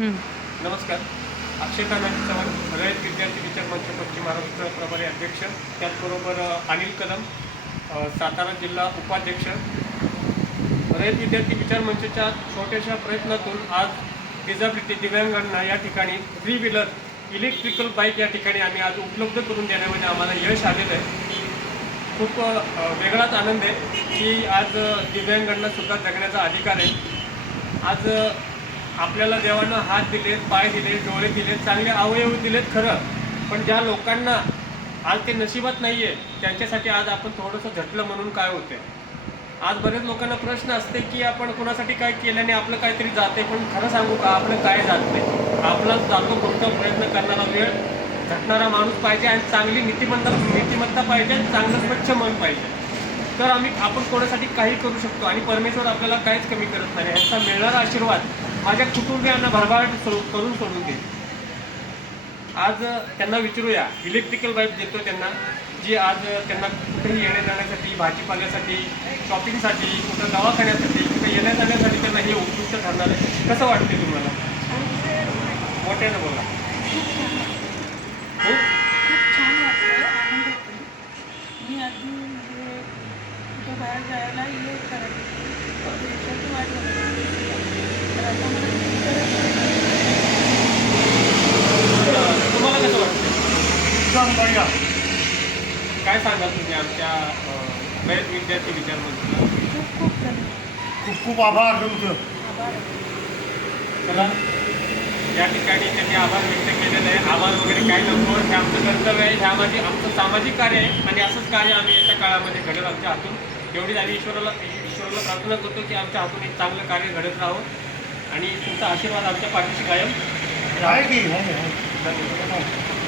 नमस्कार. अक्षय तानाजी चव्हाण रयत विद्यार्थी विचार मंच पश्चिम महाराष्ट्र प्रभारी अध्यक्ष त्याचबरोबर अनिल कदम सातारा जिल्हा उपाध्यक्ष. रयत विद्यार्थी विचार मंचच्या छोट्याशा प्रयत्नातून आज डिझॅबिलिटी दिव्यांगांना या ठिकाणी थ्री व्हीलर इलेक्ट्रिकल बाईक या ठिकाणी आम्ही आज उपलब्ध करून देण्यामध्ये आम्हाला यश आलेलं आहे. खूप वेगळाच आनंद आहे की आज दिव्यांगांना सुद्धा जगण्याचा अधिकार आहे. आज आपल्याला देवानं हात दिलेत पाय दिले डोळे दिलेत चांगले अवयव दिलेत खरं. पण ज्या लोकांना आज ते नशिबात नाही आहे त्यांच्यासाठी आज आपण थोडंसं झटलं म्हणून काय होते आज बरेच लोकांना प्रश्न असते की आपण कोणासाठी काय केल्याने आपलं काहीतरी जाते पण खरं सांगू का? आपलं काय जात नाही? आपला जातो फक्त प्रयत्न करणारा वेळ झटणारा माणूस पाहिजे आणि चांगली नीतिमत्ता नीतिमत्ता पाहिजे आणि चांगलं स्वच्छ मन पाहिजे. तर आम्ही आपण कोणासाठी काही करू शकतो आणि परमेश्वर आपल्याला काहीच कमी करत नाही. ह्याचा मिळणारा आशीर्वाद माझ्या कुटुंबियांना भरभराट करून सोडून दिली आज त्यांना विचारूया. इलेक्ट्रिकल बाईक देतो त्यांना. जी आज त्यांना कुठेही येण्या जाण्यासाठी भाजीपाल्यासाठी शॉपिंगसाठी कुठं दवाखान्यासाठी कुठं येण्या जाण्यासाठी त्यांना हे उपयुक्त ठरणार आहे. कसं वाटते तुम्हाला? मोठ्यानं बोला. हो? खूप छान वाटलं. आनंद मी आधी म्हणजे कुठं बाहेर जायला हे करत होते रिक्षाची वाट बघत होते. तर आता मला तिची गरज नाही. तुम्हाला कसं वाटतं एकदम काय सांगाल तुम्ही आमच्या बरेच विद्यार्थी विचार खूप खूप धन्यवाद खूप खूप आभार तुमचं. आभार चला या ठिकाणी त्यांनी आभार व्यक्त केलेले आहे. आभार वगैरे काय नको. हे आमचं कर्तव्य आहे. ह्यामध्ये आमचं सामाजिक कार्य आहे आणि असंच कार्य आम्ही येत्या काळामध्ये घडत आमच्या हातून. एवढीच आम्ही ईश्वराला ईश्वराला प्रार्थना करतो की आमच्या हातून एक चांगलं कार्य घडत राहावं. आणि तुमचा आशीर्वाद आमच्या पाठीशी कायम आहे की? आहे, आहे. धन्यवाद.